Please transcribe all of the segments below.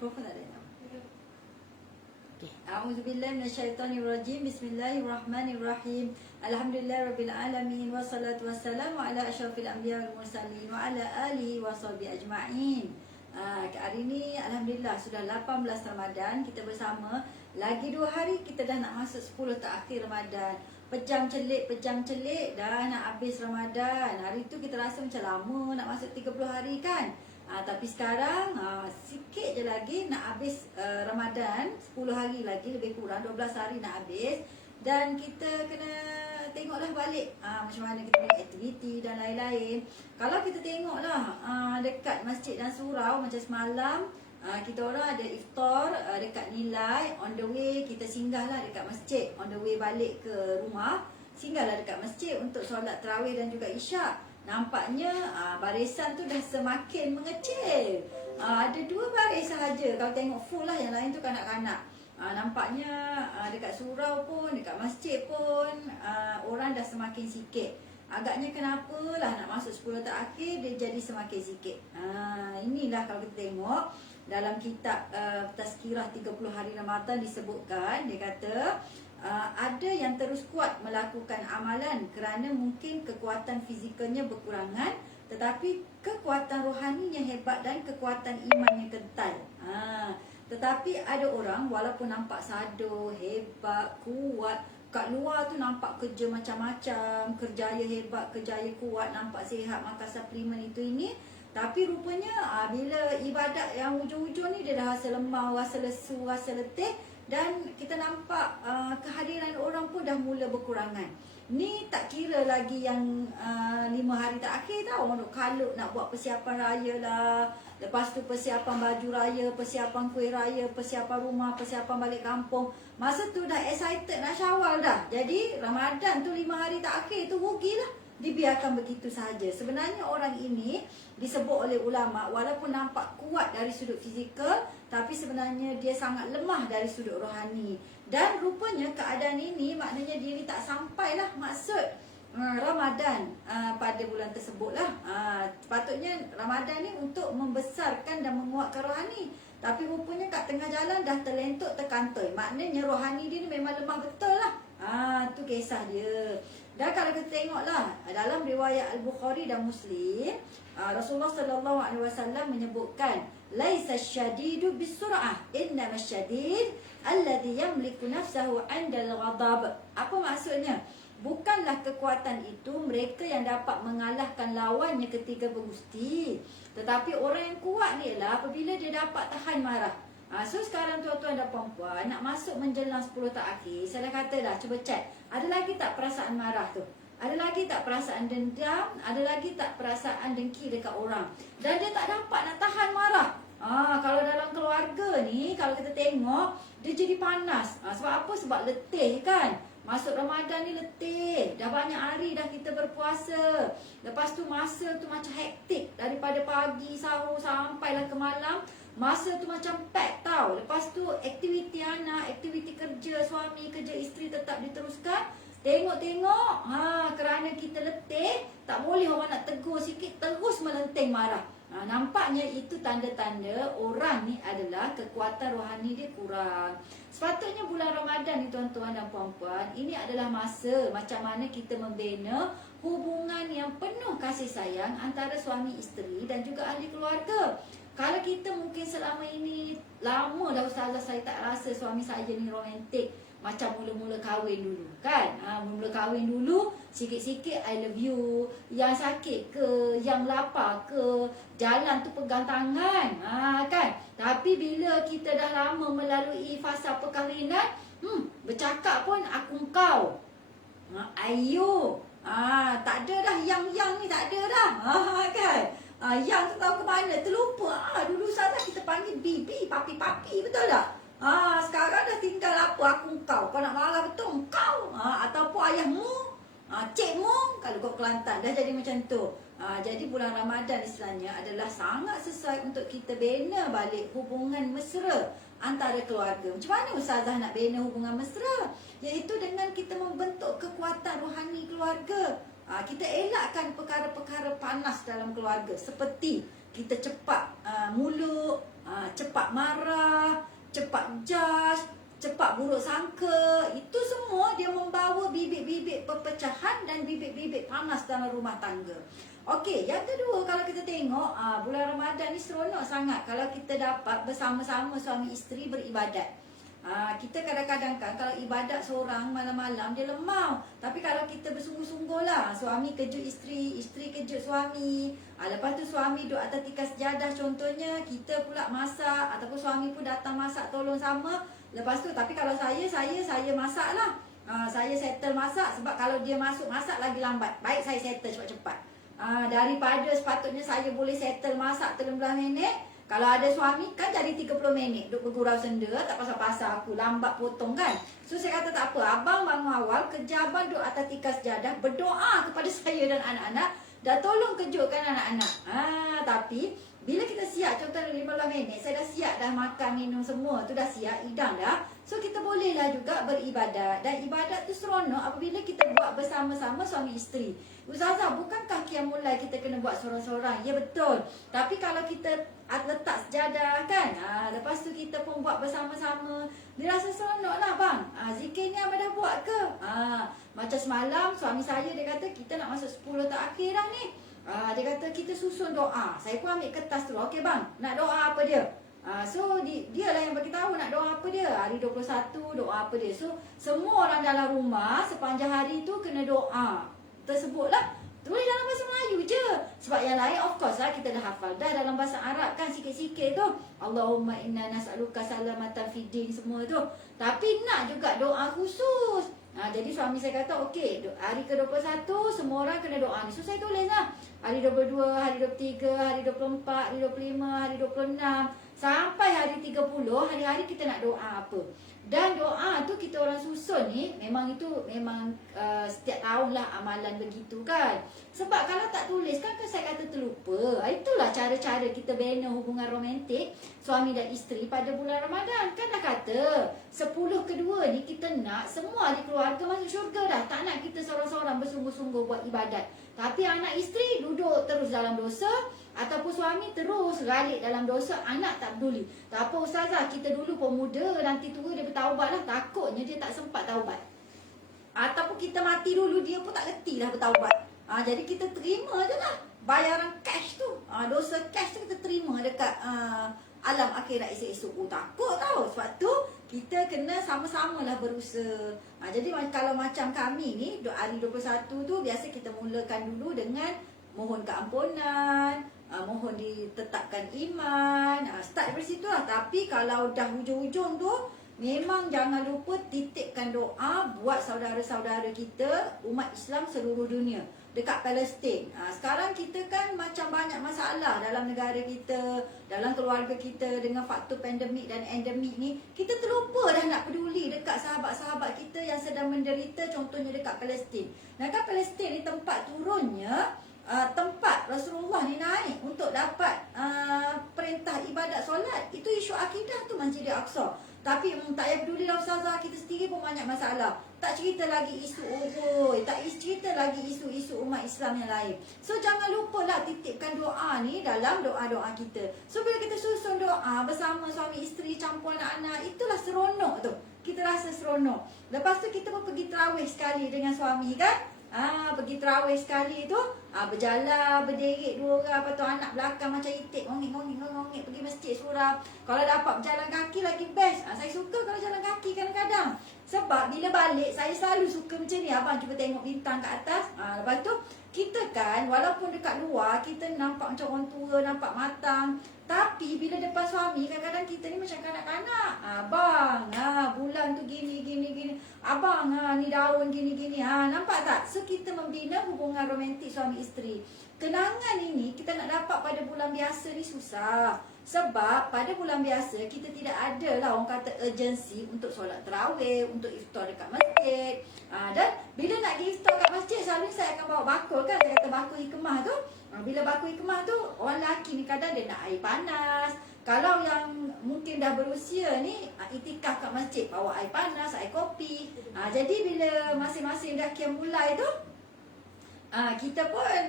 Mikrofon tak ada. Okay. A'udzubillahi minasyaitonirrajim. Bismillahirrahmanirrahim. Alhamdulillahirabbil alamin wassalatu wassalamu ala asyrafil anbiya wal mursalin wa ala alihi washabihi ajma'in. Hari ni alhamdulillah sudah 18 Ramadan, kita bersama. Lagi 2 hari kita dah nak masuk 10 terakhir Ramadan. Pejam celik dah nak habis Ramadan. Hari tu kita rasa macam lama nak masuk 30 hari kan. Tapi sekarang sikit je lagi nak habis Ramadan. 10 hari lagi, lebih kurang 12 hari nak habis. Dan kita kena tengoklah balik macam mana kita punya aktiviti dan lain-lain. Kalau kita tengoklah dekat masjid dan surau macam semalam, kita orang ada iftar dekat Nilai. On the way kita singgahlah dekat masjid. On the way balik ke rumah, singgahlah dekat masjid untuk solat tarawih dan juga isyak. Nampaknya barisan tu dah semakin mengecil. Ada 2 baris sahaja. Kalau tengok full lah, yang lain tu kanak-kanak. Nampaknya dekat surau pun, dekat masjid pun orang dah semakin sikit. Agaknya kenapalah nak masuk 10 terakhir dia jadi semakin sikit. Inilah kalau kita tengok dalam kitab Tazkirah 30 Hari Ramadan disebutkan, dia kata ada yang terus kuat melakukan amalan kerana mungkin kekuatan fizikalnya berkurangan, tetapi kekuatan rohaninya hebat dan kekuatan imannya kental. Tetapi ada orang walaupun nampak sado, hebat, kuat, kat luar tu nampak kerja macam-macam, kerjaya hebat, kerjaya kuat, nampak sihat, makan suplemen itu ini, tapi rupanya bila ibadat yang hujung-hujung ni dia dah rasa lemah, rasa lesu, rasa letih. Dan kita nampak kehadiran orang pun dah mula berkurangan. Ni tak kira lagi yang 5 hari terakhir tau. Orang duk kalut nak buat persiapan raya lah. Lepas tu persiapan baju raya, persiapan kuih raya, persiapan rumah, persiapan balik kampung. Masa tu dah excited nak Syawal dah. Jadi Ramadan tu 5 hari terakhir tu rugilah. Dibiarkan begitu sahaja. Sebenarnya orang ini disebut oleh ulama walaupun nampak kuat dari sudut fizikal, tapi sebenarnya dia sangat lemah dari sudut rohani. Dan rupanya keadaan ini maknanya diri tak sampailah maksud Ramadan pada bulan tersebut lah. Sepatutnya Ramadan ni untuk membesarkan dan menguatkan rohani. Tapi rupanya kat tengah jalan dah terlentuk terkantoi. Maknanya rohani dia ni memang lemah betul lah. Tu kisah dia. Dan kalau kita tengoklah dalam riwayat Al-Bukhari dan Muslim, Rasulullah sallallahu alaihi wasallam menyebutkan, laisa syadidu bisur'ah, innamas syadid alladhi yamliku nafsahu 'inda al-ghadab. Apa maksudnya? Bukanlah kekuatan itu mereka yang dapat mengalahkan lawannya ketika bergusti, tetapi orang yang kuat ni ialah apabila dia dapat tahan marah. So sekarang tuan-tuan dan puan-puan nak masuk menjelang 10 terakhir, saya dah kata dah, cuba cek. Ada lagi tak perasaan marah tu? Ada lagi tak perasaan dendam? Ada lagi tak perasaan dengki dekat orang? Dan dia tak dapat nak tahan marah. Kalau dalam keluarga ni, kalau kita tengok, dia jadi panas. Sebab apa? Sebab letih kan? Masuk Ramadan ni letih. Dah banyak hari dah kita berpuasa. Lepas tu masa tu macam hektik. Daripada pagi sahur sampailah ke malam. Masa tu macam pack tau. Lepas tu aktiviti anak, aktiviti kerja suami, kerja isteri tetap diteruskan. Tengok-tengok, kerana kita letih, tak boleh orang nak tegur sikit, terus melenteng marah. Nampaknya itu tanda-tanda orang ni adalah kekuatan rohani dia kurang. Sepatutnya bulan Ramadan ni tuan-tuan dan puan-puan, ini adalah masa macam mana kita membina hubungan yang penuh kasih sayang antara suami isteri dan juga ahli keluarga. Kalau kita mungkin selama ini, lama dah ustazah saya tak rasa suami saya ni romantik macam mula-mula kahwin dulu kan. Mula kahwin dulu, sikit-sikit I love you. Yang sakit ke, yang lapar ke, jalan tu pegang tangan kan. Tapi bila kita dah lama melalui fasa perkahwinan, bercakap pun aku kau, ayo, tak ada dah yang ni, tak ada dah kan. Yang tu tahu ke mana, terlupa. Dulu saja kita panggil bibi, papi-papi, betul tak? Sekarang dah tinggal apa, aku kau. Kau nak marah betul, kau. Ataupun ayahmu, cikmu, kalau kau Kelantan, dah jadi macam tu. Jadi bulan Ramadan istilahnya adalah sangat sesuai untuk kita bina balik hubungan mesra antara keluarga. Macam mana ustazah nak bina hubungan mesra? Iaitu dengan kita membentuk kekuatan rohani keluarga. Kita elakkan perkara-perkara panas dalam keluarga. Seperti kita cepat muluk, cepat marah, cepat judge, cepat buruk sangka. Itu semua dia membawa bibit-bibit perpecahan dan bibit-bibit panas dalam rumah tangga. Okey, yang kedua, kalau kita tengok bulan Ramadan ni seronok sangat kalau kita dapat bersama-sama suami isteri beribadat. Kita kadang-kadang kan kalau ibadat seorang malam-malam dia lemau. Tapi kalau kita bersungguh-sungguh lah, suami kejut isteri, isteri kejut suami, lepas tu suami duduk atas tikas sejadah contohnya, kita pula masak, ataupun suami pun datang masak tolong sama. Lepas tu, tapi kalau saya masak lah. Saya settle masak, sebab kalau dia masuk masak lagi lambat. Baik saya settle cepat-cepat. Daripada sepatutnya saya boleh settle masak 13 minit, kalau ada suami kan jadi 30 minit duk bergurau senda, tak pasal-pasal aku lambat potong kan. So saya kata tak apa, abang bangun awal, kerja abang duduk atas tikas sejadah, berdoa kepada saya dan anak-anak, dah tolong kejutkan anak-anak. Tapi bila kita siap, contohnya 15 minit, saya dah siap dah makan, minum semua tu dah siap, hidang dah. So kita bolehlah juga beribadat. Dan ibadat tu seronok apabila kita buat bersama-sama suami isteri. Ustazah, bukankah qiyamul lail kita kena buat seorang-seorang? Ya betul. Tapi kalau kita letak sejadah kan, lepas tu kita pun buat bersama-sama, dia rasa seronok lah bang. Zikir ni abang dah buat ke? Macam semalam suami saya dia kata kita nak masuk 10 terakhir dah ni. Dia kata kita susun doa. Saya pun ambil kertas tu. Okey bang, nak doa apa dia? So dia lah yang bagi tahu nak doa apa dia. Hari 21 doa apa dia. So semua orang dalam rumah sepanjang hari tu kena doa tersebutlah. Tulis dalam bahasa Melayu je. Sebab yang lain of course lah kita dah hafal dah dalam bahasa Arab kan sikit-sikit tu. Allahumma inna nas'aluka salamatan fid din semua tu. Tapi nak juga doa khusus. Jadi suami saya kata okey, hari ke-21 semua orang kena doa ni. So saya tulis lah. Hari 22, hari 23, hari 24, hari 25, hari 26 sampai hari 30, hari-hari kita nak doa apa. Dan doa tu kita orang susun ni memang setiap tahun lah amalan begitu kan. Sebab kalau tak tulis kan saya kata terlupa. Itulah cara-cara kita bina hubungan romantik suami dan isteri pada bulan Ramadan. Kan dah kata 10 kedua ni kita nak semua ahli keluarga masuk syurga dah. Tak nak kita seorang-seorang bersungguh-sungguh buat ibadat. Tapi anak isteri duduk terus dalam dosa, ataupun suami terus ralik dalam dosa, anak tak peduli. Tak apa ustazah, kita dulu pun muda, nanti tua dia bertaubat lah. Takutnya dia tak sempat taubat. Ataupun kita mati dulu, dia pun tak reti lah bertaubat. Jadi kita terima je lah bayaran cash tu. Dosa cash tu kita terima dekat alam akhirat esok-esok. Takut tau. Sebab tu kita kena sama-sama lah berusaha. Jadi kalau macam kami ni, hari 21 tu biasa kita mulakan dulu dengan mohon keampunan, mohon ditetapkan iman, start dari situ lah. Tapi kalau dah hujung-hujung tu, memang jangan lupa titipkan doa buat saudara-saudara kita umat Islam seluruh dunia dekat Palestin. Sekarang kita kan macam banyak masalah dalam negara kita, dalam keluarga kita dengan faktor pandemik dan endemik ni. Kita terlupa dah nak peduli dekat sahabat-sahabat kita yang sedang menderita, contohnya dekat Palestin. Dan kan Palestin ni tempat turunnya tempat Rasulullah ni naik untuk dapat perintah ibadat solat. Itu isu akidah tu Masjidil Aqsa. Tapi tak payah peduli lah ustazah, kita sendiri pun banyak masalah. Tak cerita lagi isu ubud, tak cerita lagi isu-isu umat Islam yang lain. So jangan lupa lah titipkan doa ni dalam doa-doa kita. So bila kita susun doa bersama suami isteri campur anak-anak, itulah seronok tu. Kita rasa seronok. Lepas tu kita pun pergi tarawih sekali dengan suami kan. Pergi tarawih sekali tu, berjalan, berdiri dua orang, lepas tu anak belakang macam itik, ngongik pergi masjid surau. Kalau dapat berjalan kaki lagi best. Saya suka kalau jalan kaki kadang-kadang. Sebab bila balik, saya selalu suka macam ni. Abang cuba tengok bintang kat atas. Lepas tu, kita kan, walaupun dekat luar, kita nampak macam orang tua, nampak matang. Tapi bila depan suami, kadang-kadang kita ni macam kanak-kanak. Abang, bulan tu gini. Abang, ni daun gini. Nampak tak? So, kita membina hubungan romantik suami isteri. Kenangan ini kita nak dapat pada bulan biasa ni susah. Sebab pada bulan biasa kita tidak ada lah orang kata urgency untuk solat tarawih, untuk iftar dekat masjid. Dan bila nak pergi iftar kat masjid, selalu saya akan bawa bakul kan. Saya kata bakul hikmah tu. Bila bakul hikmah tu, orang lelaki ni kadang dia nak air panas. Kalau yang mungkin dah berusia ni, itikaf kat masjid, bawa air panas, air kopi. Jadi bila masing-masing dah qiyamul lail tu, kita pun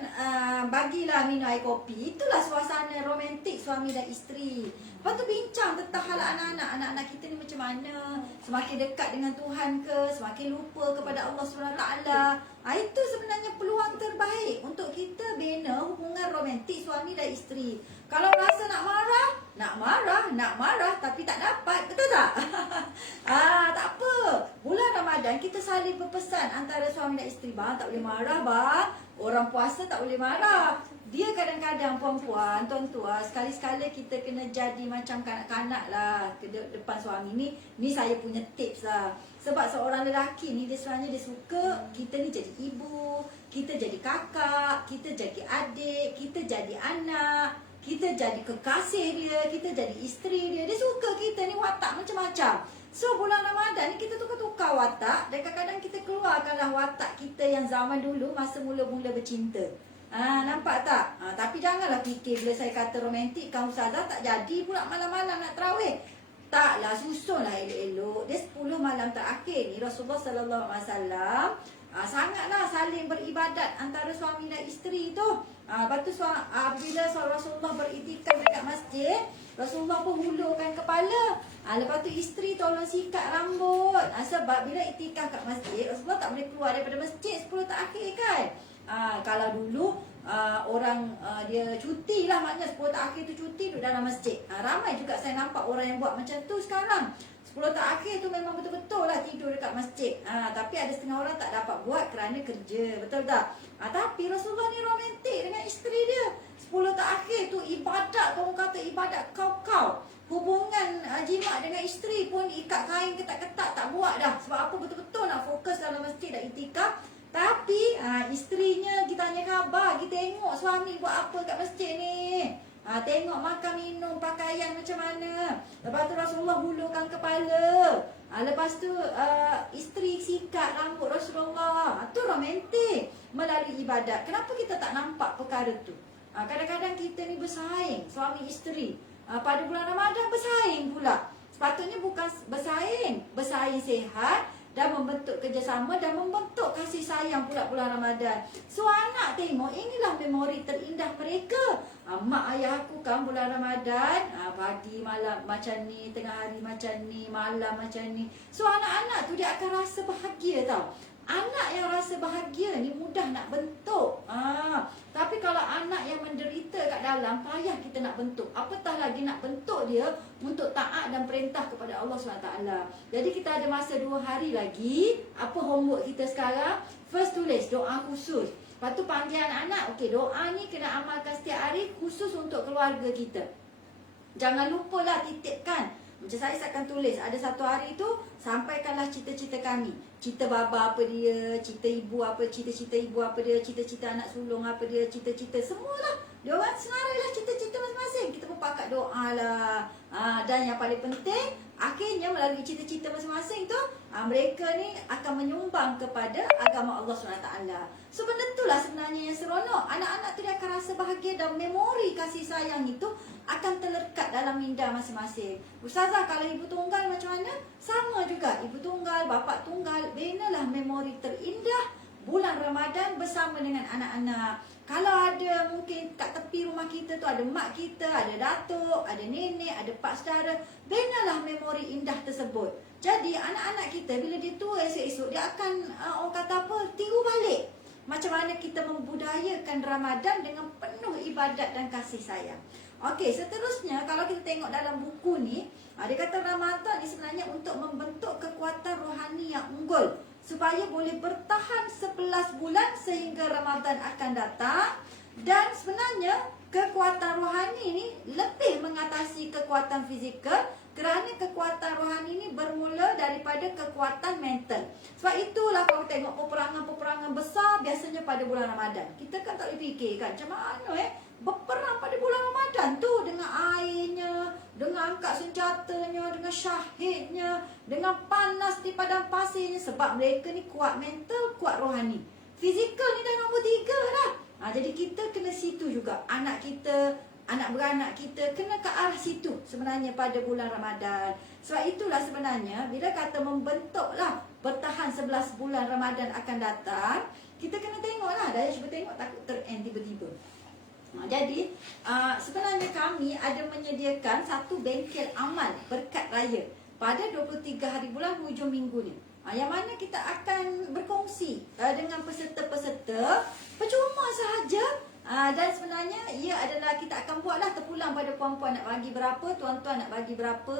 bagilah minum air kopi. Itulah suasana romantik suami dan isteri. Lepas tu bincang tentang hal anak-anak. Anak-anak kita ni macam mana, semakin dekat dengan Tuhan ke, semakin lupa kepada Allah SWT. Itu sebenarnya peluang terbaik untuk kita bina hubungan romantik suami dan isteri. Kalau rasa nak marah, tapi tak dapat, betul tak? Tak apa. Bulan Ramadan kita saling berpesan antara suami dan isteri. Bang, tak boleh marah bang. Orang puasa tak boleh marah. Dia kadang-kadang perempuan, tuan-tuan, sekali-sekala kita kena jadi macam kanak-kanak lah ke depan suami. Ni saya punya tips lah. Sebab seorang lelaki ni dia sebenarnya dia suka kita ni jadi ibu, kita jadi kakak, kita jadi adik, kita jadi anak, kita jadi kekasih dia, kita jadi isteri dia. Dia suka kita ni watak macam-macam. So bulan Ramadan ni kita tukar-tukar watak. Dan kadang-kadang kita keluarkanlah watak kita yang zaman dulu masa mula-mula bercinta. Nampak tak? Tapi janganlah fikir bila saya kata romantik, kamu ustazah tak jadi pula malam-malam nak tarawih. Taklah, susunlah elok-elok. Dia 10 malam terakhir ni Rasulullah sallallahu alaihi wasallam sangatlah saling beribadat antara suami dan isteri tu. Lepas tu bila Rasulullah beriktikaf dekat masjid, Rasulullah pun hulurkan kepala. Lepas tu isteri tolong sikat rambut. Sebab bila iktikaf kat masjid, Rasulullah tak boleh keluar daripada masjid 10 terakhir kan. Kalau dulu orang dia cuti lah, maknanya 10 terakhir tu cuti duduk dalam masjid. Ramai juga saya nampak orang yang buat macam tu sekarang. 10 terakhir tu memang betul-betul lah tidur dekat masjid. Tapi ada setengah orang tak dapat buat kerana kerja, betul tak? Tapi Rasulullah ni romantik dengan isteri dia. 10 terakhir tu ibadat, orang kata ibadat kau-kau. Hubungan jimat dengan isteri pun ikat kain ketat-ketat tak buat dah. Sebab apa? Betul-betul nak fokus dalam masjid dan iktikaf. Tapi isterinya kita tanya khabar, kita tengok suami buat apa kat masjid ni. Tengok makan minum, pakaian macam mana. Lepas tu Rasulullah hulurkan kepala. Lepas tu isteri sikat rambut Rasulullah. Tu romantik melalui ibadat. Kenapa kita tak nampak perkara tu? Kadang-kadang kita ni bersaing, suami isteri. Pada bulan Ramadan bersaing pula. Sepatutnya bukan bersaing sihat dan membentuk kerjasama dan membentuk kasih sayang pula bulan Ramadan. So anak tengok, inilah memori terindah mereka. Mak ayah aku kan bulan Ramadan, pagi malam macam ni, tengah hari macam ni, malam macam ni. So anak-anak tu dia akan rasa bahagia tau. Anak yang rasa bahagia ni mudah nak bentuk. Tapi kalau anak yang menderita kat dalam, payah kita nak bentuk. Apatah lagi nak bentuk dia untuk taat dan perintah kepada Allah SWT. Jadi kita ada masa 2 hari lagi. Apa homework kita sekarang? First, tulis doa khusus. Lepas tu panggil anak-anak. Okey, doa ni kena amalkan setiap hari khusus untuk keluarga kita. Jangan lupalah titipkan. Macam saya akan tulis, ada satu hari tu sampaikanlah cita-cita kami. Cita baba apa dia, cita ibu apa, cita-cita ibu apa dia, cita-cita anak sulung apa dia, cita-cita semualah. Dia orang senarailah cita-cita masing-masing. Kita pun pakat doa lah. Dan yang paling penting, akhirnya melalui cita-cita masing-masing tu, mereka ni akan menyumbang kepada agama Allah SWT. So benda itulah sebenarnya yang seronok. Anak-anak tu dia akan rasa bahagia dan memori kasih sayang itu akan terlekat dalam minda masing-masing. Ustazah, kalau ibu tunggal macam mana? Sama juga, ibu tunggal, bapa tunggal. Binalah memori terindah bulan Ramadan bersama dengan anak-anak. Kalau ada mungkin kat tepi rumah kita tu ada mak kita, ada datuk, ada nenek, ada pak saudara, binalah memori indah tersebut. Jadi anak-anak kita bila dia tua esok-esok, dia akan orang kata apa, tiru balik macam mana kita membudayakan Ramadan dengan penuh ibadat dan kasih sayang. Okey, seterusnya kalau kita tengok dalam buku ni, dia kata Ramadan ni sebenarnya untuk membentuk kekuatan rohani yang unggul supaya boleh bertahan 11 bulan sehingga Ramadan akan datang. Dan sebenarnya kekuatan rohani ni lebih mengatasi kekuatan fizikal kerana kekuatan rohani ni bermula daripada kekuatan mental. Sebab itulah kalau tengok peperangan-peperangan besar biasanya pada bulan Ramadan. Kita kan tak boleh fikir kan macam mana berperang pada bulan Ramadan tu dengan airnya, dengan angkat senjatanya, dengan syahidnya, dengan panas di padang pasirnya. Sebab mereka ni kuat mental, kuat rohani. Fizikal ni dah nombor 3 dah. Jadi kita kena situ juga. Anak kita, anak beranak kita kena ke arah situ sebenarnya pada bulan Ramadan. Sebab itulah sebenarnya bila kata membentuklah bertahan 11 bulan Ramadan akan datang, kita kena tengok lah. Dayah cuba tengok, takut ter-end tiba-tiba. Jadi sebenarnya kami ada menyediakan satu bengkel amal berkat raya pada 23 hari bulan hujung minggu ni, yang mana kita akan berkongsi dengan peserta-peserta percuma sahaja. Dan sebenarnya ia adalah, kita akan buatlah terpulang pada puan-puan nak bagi berapa, tuan-tuan nak bagi berapa,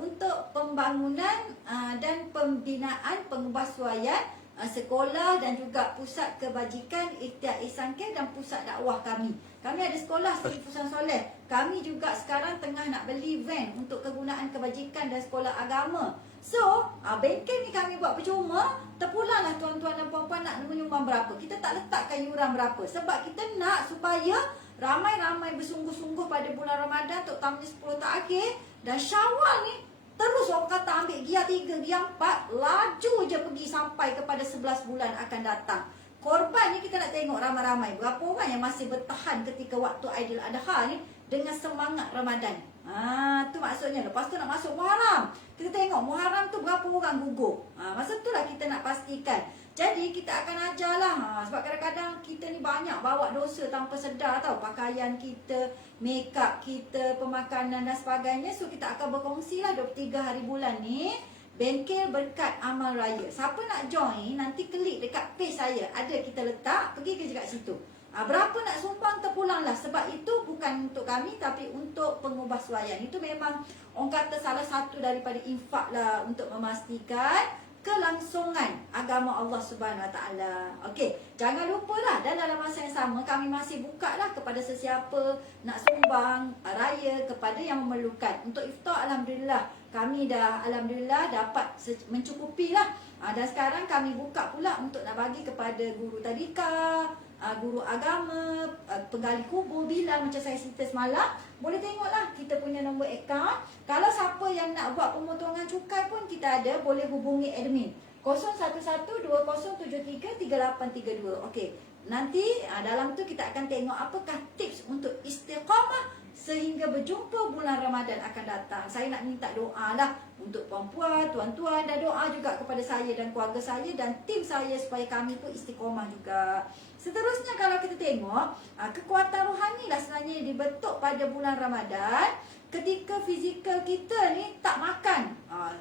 untuk pembangunan dan pembinaan pengubahsuaian sekolah dan juga pusat kebajikan Ikhtiar Ihsan Care dan pusat dakwah kami. Kami ada sekolah Sri Fusan Soleh. Kami juga sekarang tengah nak beli van untuk kegunaan kebajikan dan sekolah agama. So, bengkel ni kami buat percuma. Terpulanglah tuan-tuan dan puan-puan nak menyumbang berapa. Kita tak letakkan yuran berapa. Sebab kita nak supaya ramai-ramai bersungguh-sungguh pada bulan Ramadan, terutamanya 10 terakhir. Dan Syawal ni terus orang kata ambil gear 3, gear 4, laju je pergi sampai kepada 11 bulan akan datang. Korban ni kita nak tengok ramai-ramai. Berapa orang yang masih bertahan ketika waktu Aidil Adha ni dengan semangat Ramadan. Tu maksudnya. Lepas tu nak masuk Muharram. Kita tengok Muharram tu berapa orang gugur. Masa tu lah kita nak pastikan. Jadi kita akan ajarlah. Sebab kadang-kadang kita ni banyak bawa dosa tanpa sedar tau. Pakaian kita, make up kita, pemakanan dan sebagainya. So kita akan berkongsi lah 23 hari bulan ni. Bengkel berkat amal raya. Siapa nak join, nanti klik dekat page saya. Ada kita letak, pergi kerja kat situ. Berapa nak sumbang terpulang lah. Sebab itu bukan untuk kami, tapi untuk pengubahsuaian. Itu memang orang kata salah satu daripada infak lah, untuk memastikan kelangsungan agama Allah Subhanahu Wa Taala. Okey, jangan lupalah, dan dalam masa yang sama kami masih buka lah kepada sesiapa nak sumbang raya kepada yang memerlukan. Untuk iftar, alhamdulillah kami dah alhamdulillah dapat mencukupi lah. Dan sekarang kami buka pula untuk nak bagi kepada guru tadika, guru agama, penggali kubur, bilang macam saya cerita semalam. Boleh tengoklah kita punya nombor akaun. Kalau siapa yang nak buat pemotongan cukai pun kita ada, boleh hubungi admin 011-2073-3832. Okey, nanti dalam tu kita akan tengok apakah tips untuk istiqamah sehingga berjumpa bulan Ramadan akan datang. Saya nak minta doa lah untuk puan-puan, tuan-tuan, dan doa juga kepada saya dan keluarga saya dan tim saya supaya kami pun istiqamah juga. Seterusnya kalau kita tengok, kekuatan rohani lah sebenarnya dibentuk pada bulan Ramadan ketika fizikal kita ni tak makan.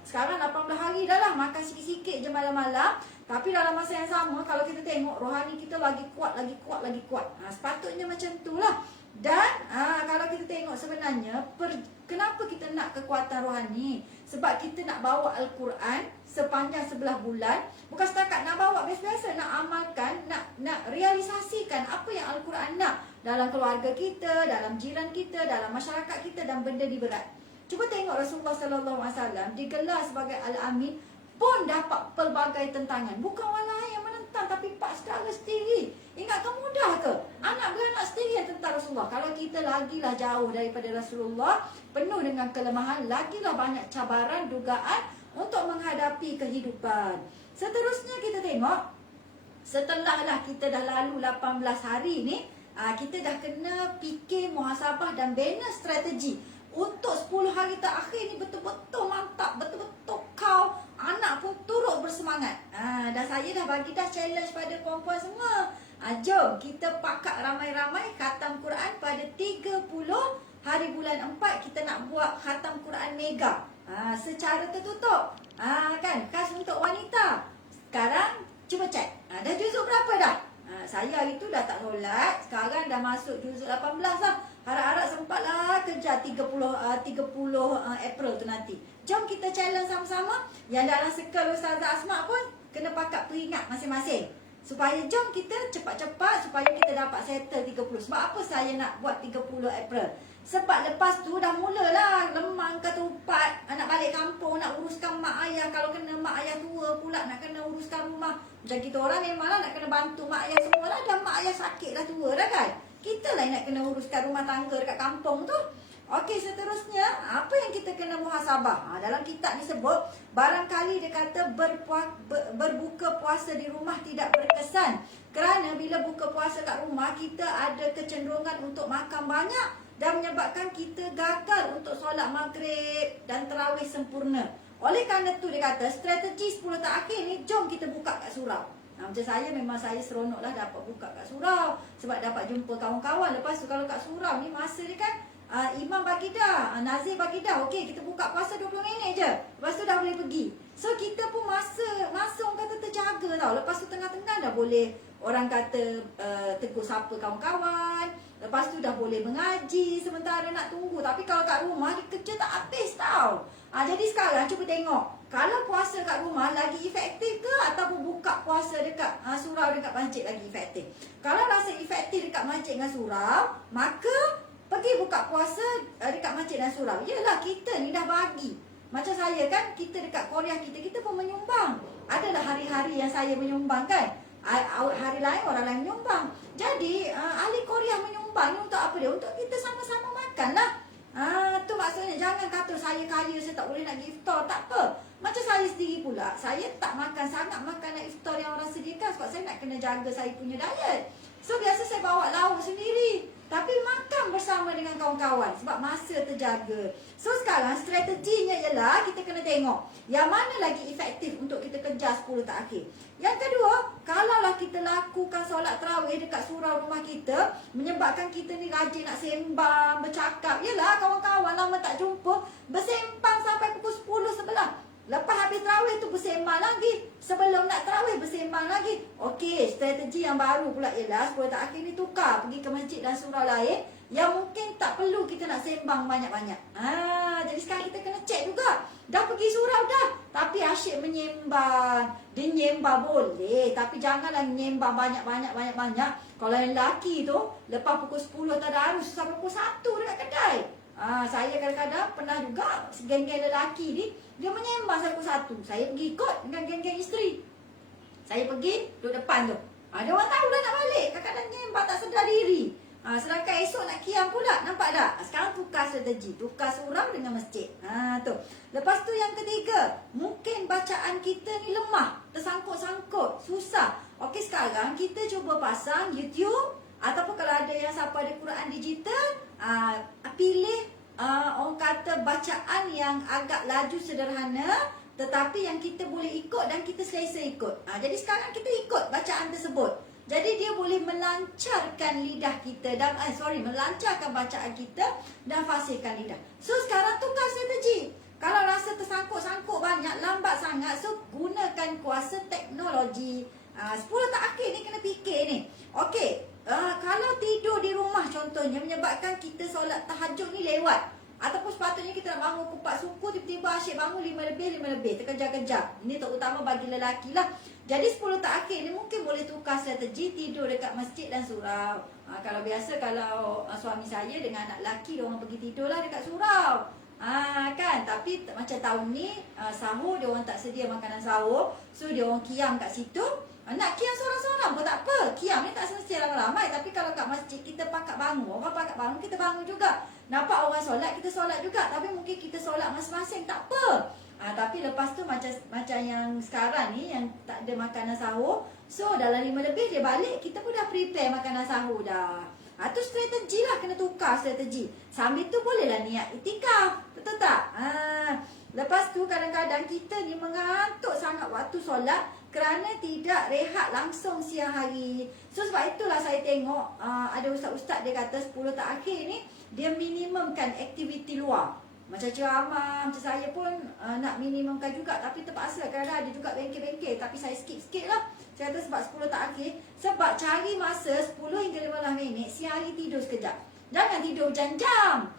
Sekarang 18 hari dah lah, makan sikit-sikit je malam-malam. Tapi dalam masa yang sama, kalau kita tengok, rohani kita lagi kuat, lagi kuat, lagi kuat. Sepatutnya macam tu lah. Dan kalau kita tengok sebenarnya, kenapa kita nak kekuatan rohani? Sebab kita nak bawa Al-Quran sepanjang 11 bulan. Bukan setakat nak bawa biasa-biasa, nak amalkan, nak realisasikan apa yang Al-Quran nak dalam keluarga kita, dalam jiran kita, dalam masyarakat kita dan benda di berat. Cuba tengok Rasulullah SAW digelar sebagai Al-Amin pun dapat pelbagai tentangan. Bukan orang lain yang menentang, tapi pak saudara sendiri. Ingatkan mudah ke? Anak beranak sendiri yang tentang Rasulullah. Kalau kita lagilah jauh daripada Rasulullah, penuh dengan kelemahan, lagilah banyak cabaran, dugaan untuk menghadapi kehidupan. Seterusnya kita tengok, setelahlah kita dah lalu 18 hari ni, kita dah kena fikir muhasabah dan bina strategi untuk 10 hari terakhir ni betul-betul mantap, betul-betul kau anak pun turut bersemangat. Dan saya dah bagi dah challenge pada puan-puan semua. Jom kita pakat ramai-ramai khatam Quran pada 30 hari bulan 4. Kita nak buat khatam Quran mega secara tertutup, kan, khas untuk wanita. Sekarang cuba cek, dah juzuk berapa dah? Saya hari tu dah tak solat, sekarang dah masuk juzuk 18 lah. Harap-harap sempatlah kerja 30 April tu nanti. Jom kita challenge sama-sama. Yang dalam circle Ustazah Asma pun kena pakat peringat masing-masing. Supaya jom kita cepat-cepat supaya kita dapat settle 30. Sebab apa saya nak buat 30 April? Sebab lepas tu dah mulalah lemang ketupat, nak balik kampung, nak uruskan mak ayah. Kalau kena mak ayah tua pula, nak kena uruskan rumah. Macam kita orang memanglah nak kena bantu mak ayah semualah. Dan mak ayah sakit dah tua dah kan. Kita lah yang nak kena uruskan rumah tangga dekat kampung tu. Okey, seterusnya apa yang kita kena muhasabah? Dalam kitab ni sebut, barangkali dia kata berbuka puasa di rumah tidak berkesan. Kerana bila buka puasa kat rumah, kita ada kecenderungan untuk makan banyak dan menyebabkan kita gagal untuk solat maghrib dan tarawih sempurna. Oleh kerana tu dia kata, strategi 10 terakhir ni, jom kita buka kat surau. Macam saya memang saya seronok lah dapat buka kat surau. Sebab dapat jumpa kawan-kawan. Lepas tu kalau kat surau ni masa dia kan imam bagi dah, nazir bagi dah. Okey, kita buka puasa 20 minit je. Lepas tu dah boleh pergi. So kita pun masa orang kata terjaga tau. Lepas tu tengah-tengah dah boleh orang kata tegur sapa kawan-kawan. Lepas tu dah boleh mengaji sementara nak tunggu. Tapi kalau kat rumah dia kerja tak habis tau. Jadi sekarang cuba tengok. Kalau puasa kat rumah lagi efektif ke ataupun buka puasa dekat surau dekat masjid lagi efektif? Kalau rasa efektif dekat masjid dengan surau, maka pergi buka puasa dekat masjid dan surau. Yelah, kita ni dah bagi. Macam saya kan, kita dekat Korea kita pun menyumbang. Adalah hari-hari yang saya menyumbang kan. Hari lain orang lain menyumbang. Jadi ahli Korea menyumbang ni untuk apa dia? Untuk kita sama-sama makan lah. Tu maksudnya jangan kata saya kaya, saya tak boleh nak pergi iftar. Tak apa. Macam saya sendiri pula, saya tak makan sangat makanan iftar yang orang sediakan sebab saya nak kena jaga saya punya diet. So biasa saya bawa lauk sendiri, tapi makan bersama dengan kawan-kawan sebab masa terjaga. So sekarang strateginya ialah kita kena tengok yang mana lagi efektif untuk kita kejar 10 terakhir. Yang kedua, kalaulah kita lakukan solat tarawih dekat surau rumah kita, menyebabkan kita ni rajin nak sembang, bercakap. Yelah, kawan-kawan lama tak jumpa, bersembang sampai pukul 10 sebelah. Lepas habis tarawih tu bersembang lagi. Sebelum nak tarawih bersembang lagi. Okey, strategi yang baru pula ialah 10 terakhir ni tukar pergi ke masjid dan surau lain yang mungkin tak perlu kita nak sembang banyak-banyak. Jadi sekarang kita kena cek juga. Dah pergi surau dah, tapi asyik menyembang. Dia nyembang boleh, tapi janganlah menyembang banyak-banyak. Kalau yang lelaki tu, lepas pukul 10 tadarus sampai pukul 1 dekat kedai. Saya kadang-kadang pernah juga geng-geng lelaki ni, dia menyembang sampai pukul 1. Saya pergi ikut dengan geng-geng isteri. Saya pergi duduk depan tu. Dia orang tahu dah nak balik. Kadang-kadang nyembang tak sedar diri. Sedangkan esok nak kiam pula. Nampak tak? Sekarang tukar strategi. Tukar surau dengan masjid. Tu. Lepas tu yang ketiga, mungkin bacaan kita ni lemah. Tersangkut-sangkut. Susah. Okey, sekarang kita cuba pasang YouTube. Ataupun kalau ada yang siapa ada Quran digital, pilih orang kata bacaan yang agak laju sederhana, tetapi yang kita boleh ikut dan kita selesa ikut. Jadi sekarang kita ikut bacaan tersebut. Jadi dia boleh melancarkan lidah kita dan melancarkan bacaan kita dan fasihkan lidah. So sekarang tukar strategi. Kalau rasa tersangkut-sangkut banyak, lambat sangat, so gunakan kuasa teknologi. 10 terakhir ni kena fikir ni. Okey, kalau tidur di rumah contohnya menyebabkan kita solat tahajud ni lewat. Ataupun sepatutnya kita nak bangun pukul 4 suku, tiba-tiba asyik bangun 5 lebih, terkejar-kejar. Ini terutama bagi lelaki lah. Jadi 10 terakhir ni mungkin boleh tukar strategi tidur dekat masjid dan surau. Kalau biasa, kalau suami saya dengan anak lelaki, diorang pergi tidur lah dekat surau. Kan, tapi macam tahun ni sahur, diorang tak sedia makanan sahur. So diorang kiam kat situ. Nak kiam seorang-seorang pun tak apa. Kiam ni tak semestinya ramai-ramai. Tapi kalau kat masjid kita pakat bangun, orang pakat bangun, kita bangun juga. Nampak orang solat, kita solat juga. Tapi mungkin kita solat masing-masing, tak apa. Tapi lepas tu macam yang sekarang ni, yang tak ada makanan sahur. So dalam 5 lebih dia balik, kita pun dah prepare makanan sahur dah. Tu strategi lah, kena tukar strategi. Sambil tu bolehlah niat itikaf. Betul tak? Lepas tu kadang-kadang kita ni mengantuk sangat waktu solat kerana tidak rehat langsung siang hari. So sebab itulah saya tengok ada ustaz-ustaz dia kata 10 terakhir ni dia minimumkan aktiviti luar. Macam ceramah, macam saya pun nak minimumkan juga. Tapi terpaksa kadang-kadang ada juga bengkel-bengkel. Tapi saya skip-skip lah. Saya kata sebab 10 terakhir. Sebab cari masa 10 hingga 15 minit siang hari tidur sekejap. Jangan tidur berjam-jam.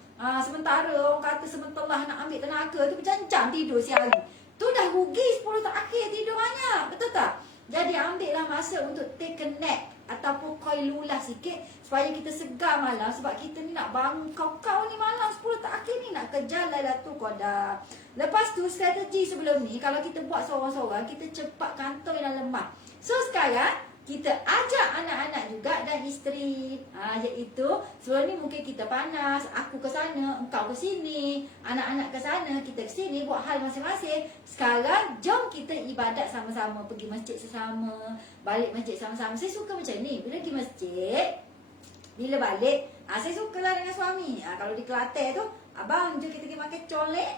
Sementara orang kata sebentar nak ambil tenaga tu berjam-jam tidur siang hari. Tu dah rugi 10 terakhir tidur banyak. Betul tak? Jadi ambillah masa untuk take a nap ataupun koilulah sikit supaya kita segar malam. Sebab kita ni nak bangun kau-kau ni malam 10 terakhir ni nak kejar Lailatul Qadar. Lepas tu strategi sebelum ni kalau kita buat seorang-seorang kita cepat kantoi dan lemak. So sekarang kita ajak anak-anak juga dan isteri. Iaitu sebelum ni mungkin kita panas, aku ke sana, engkau ke sini, anak-anak ke sana, kita ke sini buat hal masing-masing. Sekarang jom kita ibadat sama-sama, pergi masjid sesama, balik masjid sama-sama. Saya suka macam ni, bila pergi masjid, bila balik, saya sukalah dengan suami. Kalau di Kelantan tu, abang jom kita pergi makan colek.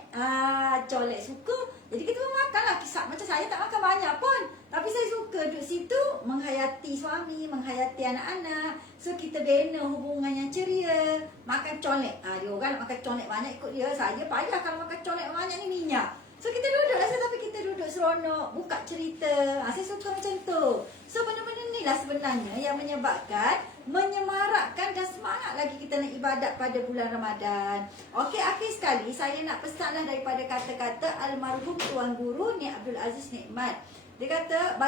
Colek suka. Jadi kita pun makan lah. Kisah macam saya tak makan banyak pun. Tapi saya suka duduk situ menghayati suami, menghayati anak-anak. So kita bina hubungan yang ceria. Makan colek. Dia orang nak makan colek banyak ikut dia. Saya payah kalau makan colek banyak ni minyak. So kita duduk lah, tapi kita duduk seronok, buka cerita. Saya suka macam tu. So benda-benda ni lah sebenarnya yang menyebabkan, menyemarakkan dan semangat lagi kita nak ibadat pada bulan Ramadan. Okey, akhir sekali saya nak pesanlah daripada kata-kata almarhum Tuan Guru Nik Abdul Aziz Nikmat. Dia kata,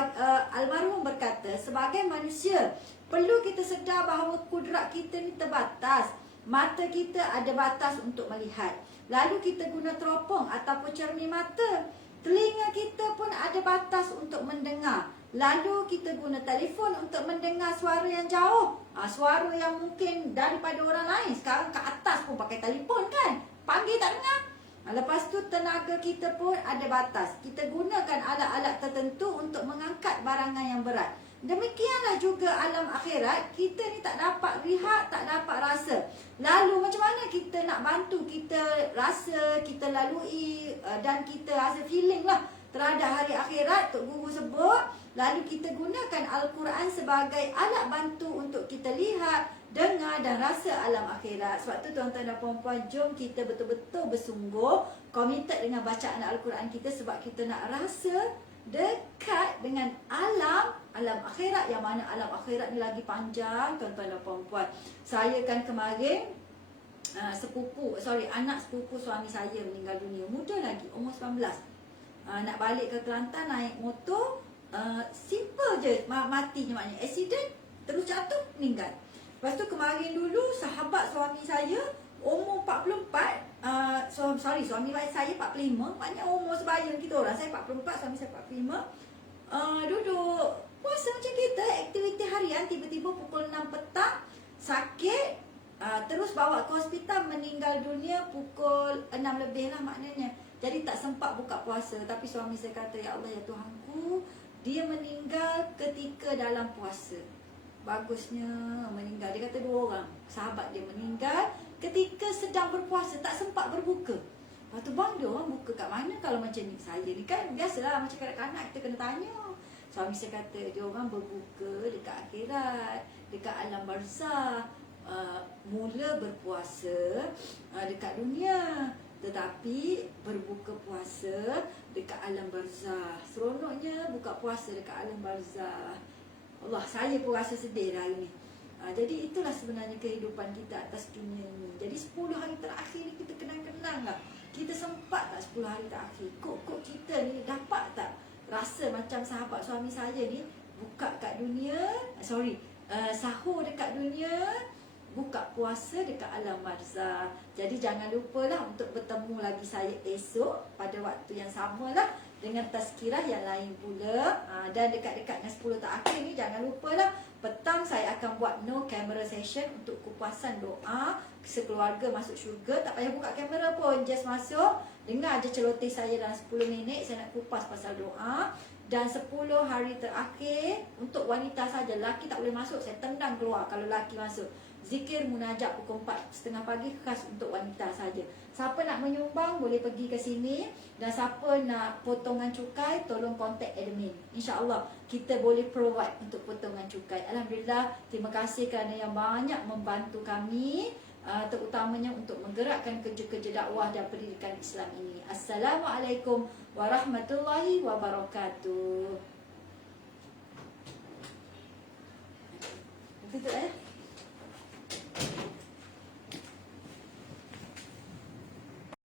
almarhum berkata, sebagai manusia, perlu kita sedar bahawa kudrat kita ni terbatas. Mata kita ada batas untuk melihat. Lalu kita guna teropong ataupun cermin mata. Telinga kita pun ada batas untuk mendengar. Lalu kita guna telefon untuk mendengar suara yang jauh. Suara yang mungkin daripada orang lain. Sekarang kat atas pun pakai telefon kan. Panggil tak dengar. Lepas tu tenaga kita pun ada batas. Kita gunakan alat-alat tertentu untuk mengangkat barangan yang berat. Demikianlah juga alam akhirat. Kita ni tak dapat lihat, tak dapat rasa. Lalu macam mana kita nak bantu kita rasa, kita lalui dan kita rasa feeling lah terhadap hari akhirat. Tok Guru sebut, lalu kita gunakan Al-Quran sebagai alat bantu untuk kita lihat, dengar dan rasa alam akhirat. Sebab tu tuan-tuan dan puan-puan, jom kita betul-betul bersungguh komited dengan bacaan Al-Quran kita, sebab kita nak rasa dekat dengan alam akhirat, yang mana alam akhirat ni lagi panjang tuan-tuan dan puan-puan. Saya kan kemarin anak sepupu suami saya meninggal dunia, muda lagi, umur 19. Nak balik ke Kelantan naik motor, simple je matinya, maknanya accident, terus jatuh, meninggal. Lepas tu kemarin dulu sahabat suami saya umur 44, suami saya 45, maknanya umur sebayang kita orang. Saya 44, suami saya 45. Duduk puasa macam kita, aktiviti harian, tiba-tiba pukul 6 petang sakit, terus bawa ke hospital, meninggal dunia pukul 6 lebih lah maknanya. Jadi tak sempat buka puasa. Tapi suami saya kata, ya Allah, ya Tuhanku, dia meninggal ketika dalam puasa. Bagusnya meninggal. Dia kata 2 orang sahabat dia meninggal ketika sedang berpuasa, tak sempat berbuka. Lepas tu, bang, dia orang buka kat mana kalau macam ni? Saya ni kan biasalah macam kanak-kanak, kita kena tanya. Suami saya kata dia orang berbuka dekat akhirat, dekat alam barzah. Mula berpuasa dekat dunia, tetapi berbuka puasa dekat alam barzah. Seronoknya buka puasa dekat alam barzah. Allah, saya pun rasa sedih dah hari ni. Jadi itulah sebenarnya kehidupan kita atas dunia ni. Jadi 10 hari terakhir ni kita kenang-kenang lah. Kita sempat tak 10 hari terakhir? Kok kita ni dapat tak rasa macam sahabat suami saya ni, buka kat dunia, sahur dekat dunia, buka puasa dekat alam barzah. Jadi jangan lupalah untuk bertemu lagi saya esok pada waktu yang sama lah, dengan tazkirah yang lain pula. Dan dekat-dekat dengan 10 terakhir ni, jangan lupalah petang saya akan buat no camera session untuk kupasan doa sekeluarga masuk syurga. Tak payah buka kamera pun, just masuk, dengar je celoteh saya dalam 10 minit. Saya nak kupas pasal doa. Dan 10 hari terakhir untuk wanita saja. Lelaki tak boleh masuk, saya tendang keluar kalau lelaki masuk. Zikir munajat pukul 4:30 pagi khas untuk wanita saja. Siapa nak menyumbang boleh pergi ke sini. Dan siapa nak potongan cukai, tolong kontak admin. InsyaAllah kita boleh provide untuk potongan cukai. Alhamdulillah, terima kasih kerana yang banyak membantu kami, terutamanya untuk menggerakkan kerja-kerja dakwah dan pendidikan Islam ini. Assalamualaikum warahmatullahi wabarakatuh. Tutup ya.